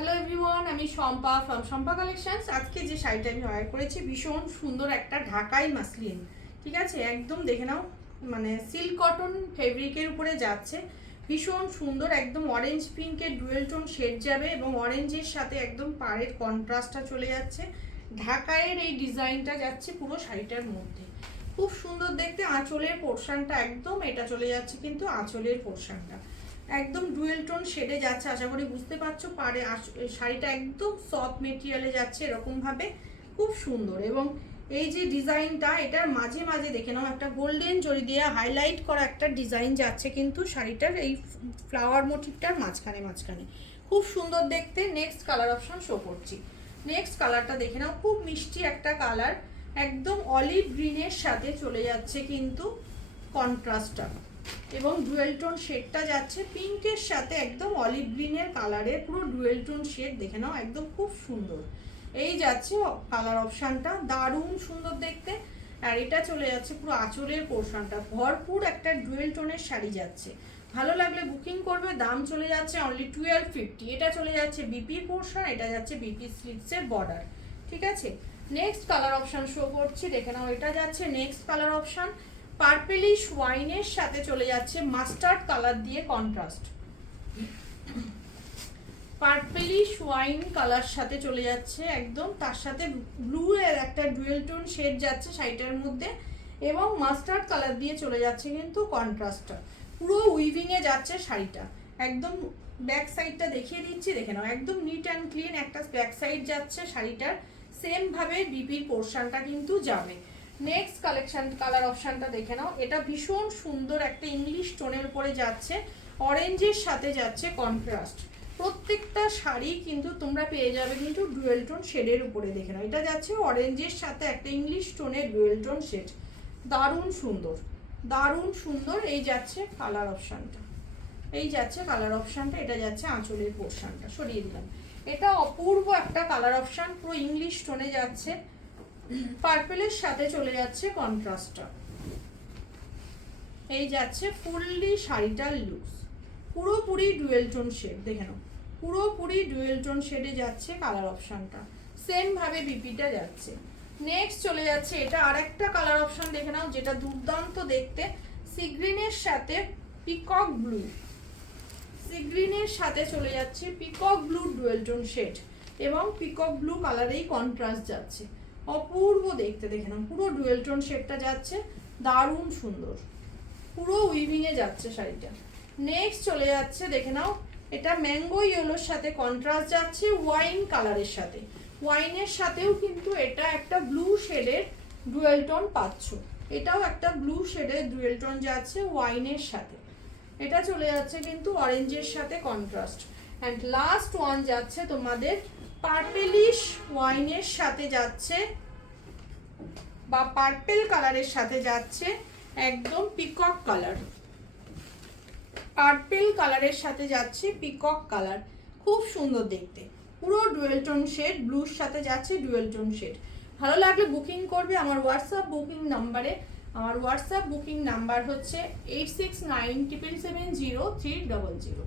Hello everyone, আমি Shampa from Shampa collections. আজকে যে শাড়িটা আমি অর্ডার করেছি ভীষণ সুন্দর একটা ঢাকাই মাসলিন, ঠিক আছে? একদম দেখে নাও, মানে সিল্ক কটন ফেব্রিকের উপরে যাচ্ছে, ভীষণ সুন্দর। একদম অরেঞ্জ পিঙ্কের ডুয়েল টোন শেড যাবে এবং অরেঞ্জের সাথে একদম পাড়ের কন্ট্রাস্টটা চলে যাচ্ছে। ঢাকাইয়ের এই ডিজাইনটা যাচ্ছে পুরো শাড়িটার মধ্যে, খুব সুন্দর দেখতে। আঁচলের পোর্শনটা একদম এটা চলে যাচ্ছে, কিন্তু আঁচলের পোর্শনটা একদম ডুয়েল টোন শেডে যাচ্ছে। আশা করি বুঝতে পারছো। পারে শাড়িটা একদম সফট মেটেরিয়ালে যাচ্ছে এরকম ভাবে, খুব সুন্দর। এবং এই যে ডিজাইনটা, এটার মাঝে মাঝে দেখে নাও একটা গোল্ডেন জরি দিয়ে হাইলাইট করা একটা ডিজাইন যাচ্ছে, কিন্তু শাড়িটার এই ফ্লাওয়ার মোটিভটার মাঝখানে মাঝখানে খুব সুন্দর দেখতে। নেক্সট কালার অপশন শো করছি। নেক্সট কালারটা দেখে নাও, খুব মিষ্টি একটা কালার, একদম অলিভ গ্রিনের সাথে চলে যাচ্ছে কিন্তু কন্ট্রাস্টটা, এবং ডুয়েল টোন শেডটা যাচ্ছে পিঙ্কের সাথে একদম অলিভ গ্রিনের কালারের পুরো ডুয়েল টোন শেড দেখে নাও, একদম খুব সুন্দর। এই যাচ্ছে কালার অপশানটা, দারুণ সুন্দর দেখতে। আর এটা চলে যাচ্ছে পুরো আঁচলের পোর্শনটা, ভরপুর একটা ডুয়েল টোনের শাড়ি যাচ্ছে। ভালো লাগলে বুকিং করবে। দাম চলে যাচ্ছে অনলি 1250। এটা চলে যাচ্ছে বিপি পোর্শন, এটা যাচ্ছে বিপি স্লিভসের বর্ডার, ঠিক আছে? নেক্সট কালার অপশান শো করছি, দেখে নাও। এটা যাচ্ছে নেক্সট কালার অপশান, পার্পেলিশ ওয়াইনের সাথে চলে যাচ্ছে মাস্টার্ড কালার দিয়ে কন্ট্রাস্ট। পার্পেলিশ ওয়াইন কালার সাথে চলে যাচ্ছে একদম, তার সাথে ব্লু এর একটা ডুয়েল টোন শেড যাচ্ছে শাড়িটার মধ্যে, এবং মাস্টার্ড কালার দিয়ে চলে যাচ্ছে কিন্তু কন্ট্রাস্টটা পুরো উইভিং এ যাচ্ছে শাড়িটা। একদম ব্যাক সাইডটা দেখিয়ে দিচ্ছি, দেখে নাও, একদম নিট অ্যান্ড ক্লিন একটা ব্যাক সাইড যাচ্ছে শাড়িটার। সেম ভাবে বিপির পোর্শনটা কিন্তু যাবে। নেক্সট কালেকশন কালার অপশানটা দেখে নাও। এটা ভীষণ সুন্দর একটা ইংলিশ টোনের উপরে যাচ্ছে, অরেঞ্জের সাথে যাচ্ছে কন্ট্রাস্ট। প্রত্যেকটা শাড়ি কিন্তু তোমরা পেয়ে যাবে কিন্তু ডুয়েল টোন শেডের উপরে, দেখে নাও। এটা যাচ্ছে অরেঞ্জের সাথে একটা ইংলিশ টোনের ডুয়েল টোন শেড, দারুণ সুন্দর, দারুণ সুন্দর। এই যাচ্ছে কালার অপশানটা, এই যাচ্ছে কালার অপশানটা। এটা যাচ্ছে আঁচলের পোর্শনটা, সরিয়ে দিলাম। এটা অপূর্ব একটা কালার অপশান, পুরো ইংলিশ টোনে যাচ্ছে, পার্পেলের সাথে চলে যাচ্ছে কন্ট্রাস্টটা। এই যাচ্ছে ফুললি শাড়িটার লুকস, পুরোপুরি ডুয়েল টোন শেড, দেখে নাও, পুরোপুরি ডুয়েল টোন শেডে যাচ্ছে কালার অপশানটা। সেম ভাবে বিপিটা যাচ্ছে। নেক্সট চলে যাচ্ছে এটা আরেকটা কালার অপশান, দেখে নাও, যেটা দুর্দান্ত দেখতে। সি গ্রিনের সাথে পিকক ব্লু, সি গ্রিনের সাথে চলে যাচ্ছে peacock blue dual tone shade, এবং পিকক ব্লু কালারেই কন্ট্রাস্ট যাচ্ছে, অপূর্ব দেখতে। দেখে নাও, পুরো ডুয়েল টোন শেডটা যাচ্ছে, দারুণ সুন্দর, পুরো উইভিং এ যাচ্ছে শাড়িটা। নেক্সট চলে যাচ্ছে, দেখে নাও, এটা ম্যাঙ্গো ইয়েলোর সাথে কন্ট্রাস্ট যাচ্ছে ওয়াইন কালারের সাথে। ওয়াইনের সাথেও কিন্তু এটা একটা ব্লু শেডের ডুয়েল টোন পাচ্ছ, এটাও একটা ব্লু শেডের ডুয়েল টোন যাচ্ছে ওয়াইনের সাথে। এটা চলে যাচ্ছে কিন্তু অরেঞ্জের সাথে কন্ট্রাস্ট। অ্যান্ড লাস্ট ওয়ান যাচ্ছে তোমাদের পার্পেলিশ ওয়াইনের সাথে যাচ্ছে, বা পার্পেল কালারের সাথে যাচ্ছে একদম পিকক কালার, পার্পেল কালারের সাথে যাচ্ছে পিকক কালার, খুব সুন্দর দেখতে। পুরো ডুয়েল টোন শেড, ব্লুর সাথে যাচ্ছে ডুয়েল টোন শেড। ভালো লাগলে বুকিং করবে আমার হোয়াটসঅ্যাপ বুকিং নাম্বারে। আমার হোয়াটসঅ্যাপ বুকিং নাম্বার হচ্ছে 8697770300।